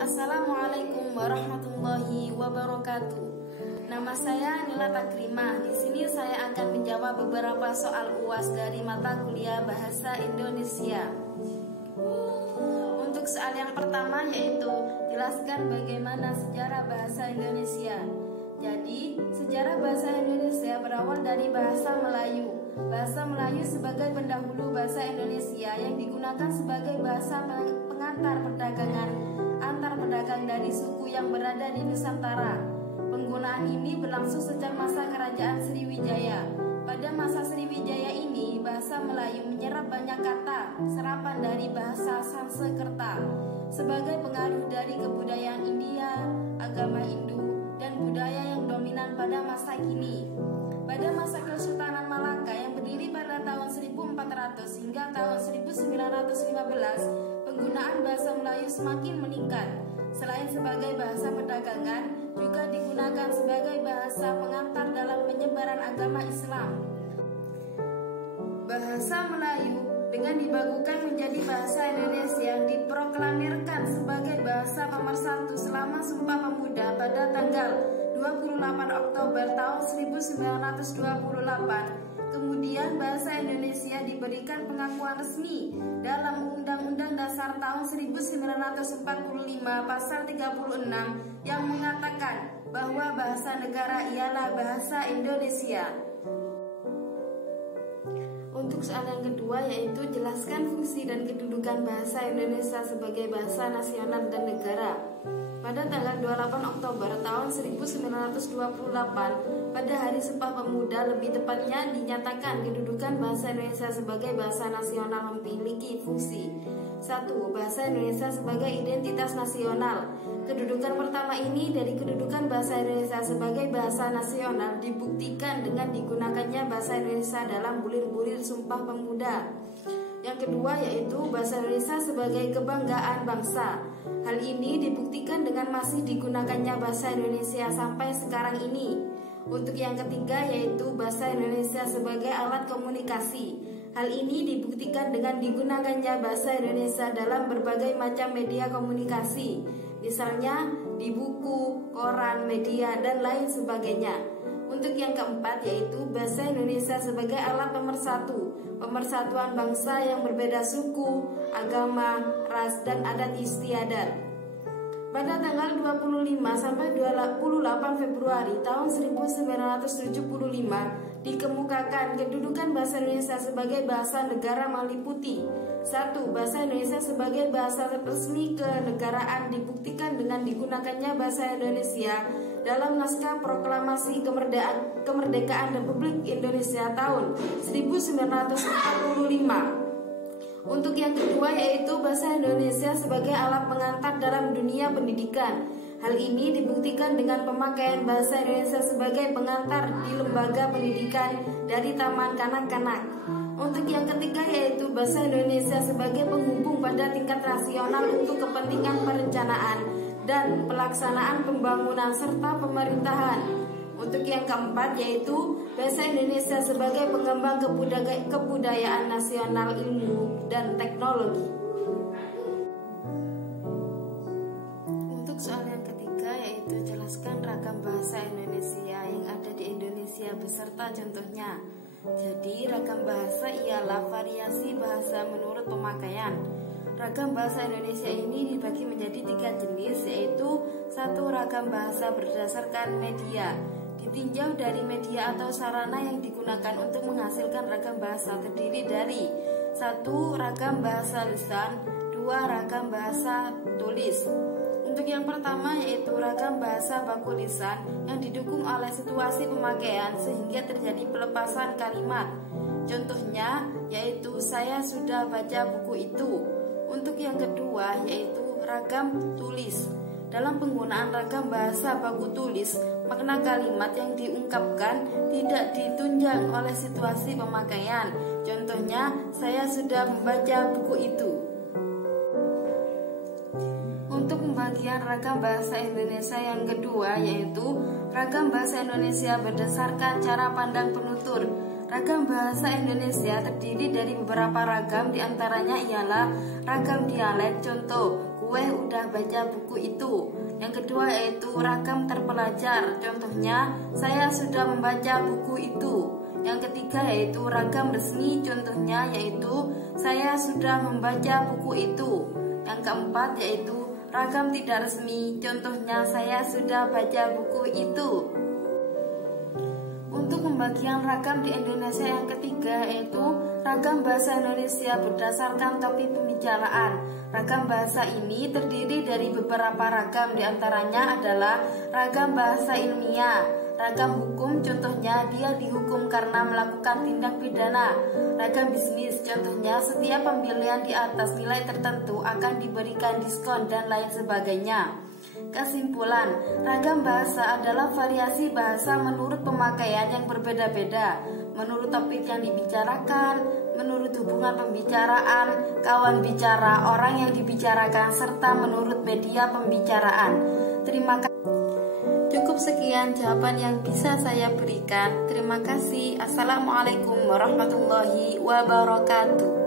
Assalamualaikum warahmatullahi wabarakatuh. Nama saya Nila Takrimah. Di sini saya akan menjawab beberapa soal UAS dari mata kuliah Bahasa Indonesia. Untuk soal yang pertama yaitu jelaskan bagaimana sejarah bahasa Indonesia. Jadi, sejarah bahasa Indonesia berawal dari bahasa Melayu. Bahasa Melayu sebagai pendahulu bahasa Indonesia yang digunakan sebagai bahasa pengantar perdagangan antar pedagang dari suku yang berada di Nusantara. Penggunaan ini berlangsung sejak masa Kerajaan Sriwijaya. Pada masa Sriwijaya ini, bahasa Melayu menyerap banyak kata serapan dari bahasa Sanskerta sebagai pengaruh dari kebudayaan India, agama Hindu, dan budaya yang dominan pada masa kini. Pada masa Kesultanan Malaka yang berdiri pada tahun 1400 hingga tahun 1915, penggunaan bahasa Melayu semakin meningkat. Selain sebagai bahasa perdagangan, juga digunakan sebagai bahasa pengantar dalam penyebaran agama Islam. Bahasa Melayu dengan dibakukan menjadi bahasa Indonesia diproklamirkan sebagai bahasa pemersatu selama Sumpah Pemuda pada tanggal 28 Oktober tahun 1928. Kemudian bahasa Indonesia diberikan pengakuan resmi dalam Undang-Undang Dasar tahun 1945 pasal 36 yang mengatakan bahwa bahasa negara ialah bahasa Indonesia. Untuk soal yang kedua yaitu jelaskan fungsi dan kedudukan bahasa Indonesia sebagai bahasa nasional dan negara. Pada tanggal 28 Oktober tahun 1928, pada Hari Sumpah Pemuda lebih tepatnya dinyatakan kedudukan bahasa Indonesia sebagai bahasa nasional memiliki fungsi. 1. Bahasa Indonesia sebagai identitas nasional. Kedudukan pertama ini dari kedudukan bahasa Indonesia sebagai bahasa nasional dibuktikan dengan digunakannya bahasa Indonesia dalam bulir-bulir Sumpah Pemuda. Yang kedua yaitu bahasa Indonesia sebagai kebanggaan bangsa. Hal ini dibuktikan dengan masih digunakannya bahasa Indonesia sampai sekarang ini. Untuk yang ketiga yaitu bahasa Indonesia sebagai alat komunikasi. Hal ini dibuktikan dengan digunakannya bahasa Indonesia dalam berbagai macam media komunikasi, misalnya di buku, koran, media, dan lain sebagainya. Untuk yang keempat yaitu bahasa Indonesia sebagai alat pemersatuan bangsa yang berbeda suku, agama, ras, dan adat istiadat. Pada tanggal 25 sampai 28 Februari tahun 1975 dikemukakan kedudukan bahasa Indonesia sebagai bahasa negara meliputi 1. Bahasa Indonesia sebagai bahasa resmi kenegaraan dibuktikan dengan digunakannya bahasa Indonesia dalam naskah proklamasi kemerdekaan Republik Indonesia tahun 1945. Untuk yang kedua yaitu bahasa Indonesia sebagai alat pengantar dalam dunia pendidikan. Hal ini dibuktikan dengan pemakaian bahasa Indonesia sebagai pengantar di lembaga pendidikan dari taman kanak-kanak. Untuk yang ketiga yaitu bahasa Indonesia sebagai penghubung pada tingkat nasional untuk kepentingan perencanaan dan pelaksanaan pembangunan serta pemerintahan. Untuk yang keempat yaitu bahasa Indonesia sebagai pengembang kebudayaan nasional, ilmu, dan teknologi. Untuk soal yang ketiga yaitu jelaskan ragam bahasa Indonesia yang ada di Indonesia beserta contohnya. Jadi ragam bahasa ialah variasi bahasa menurut pemakaian. Ragam bahasa Indonesia ini dibagi menjadi 3 jenis yaitu 1. Ragam bahasa berdasarkan media. Ditinjau dari media atau sarana yang digunakan untuk menghasilkan ragam bahasa terdiri dari 1. Ragam bahasa lisan, 2. Ragam bahasa tulis. Untuk yang pertama yaitu ragam bahasa baku lisan yang didukung oleh situasi pemakaian sehingga terjadi pelepasan kalimat. Contohnya yaitu saya sudah baca buku itu. Untuk yang kedua yaitu ragam tulis. Dalam penggunaan ragam bahasa baku tulis, makna kalimat yang diungkapkan tidak ditunjang oleh situasi pemakaian. Contohnya, saya sudah membaca buku itu. Untuk pembagian ragam bahasa Indonesia yang kedua yaitu ragam bahasa Indonesia berdasarkan cara pandang penutur. Ragam bahasa Indonesia terdiri dari beberapa ragam, diantaranya ialah ragam dialek. Contoh, kue udah baca buku itu. Yang kedua yaitu ragam terpelajar. Contohnya, saya sudah membaca buku itu. Yang ketiga yaitu ragam resmi. Contohnya yaitu saya sudah membaca buku itu. Yang keempat yaitu ragam tidak resmi. Contohnya saya sudah baca buku itu. Untuk pembagian ragam di Indonesia yang ketiga yaitu ragam bahasa Indonesia berdasarkan topik pembicaraan. Ragam bahasa ini terdiri dari beberapa ragam, diantaranya adalah ragam bahasa ilmiah, ragam hukum, contohnya dia dihukum karena melakukan tindak pidana. Ragam bisnis, contohnya setiap pembelian di atas nilai tertentu akan diberikan diskon dan lain sebagainya. Kesimpulan, ragam bahasa adalah variasi bahasa menurut pemakaian yang berbeda-beda, menurut topik yang dibicarakan, menurut hubungan pembicaraan, kawan bicara, orang yang dibicarakan, serta menurut media pembicaraan. Terima kasih. Cukup sekian jawaban yang bisa saya berikan. Terima kasih. Assalamualaikum warahmatullahi wabarakatuh.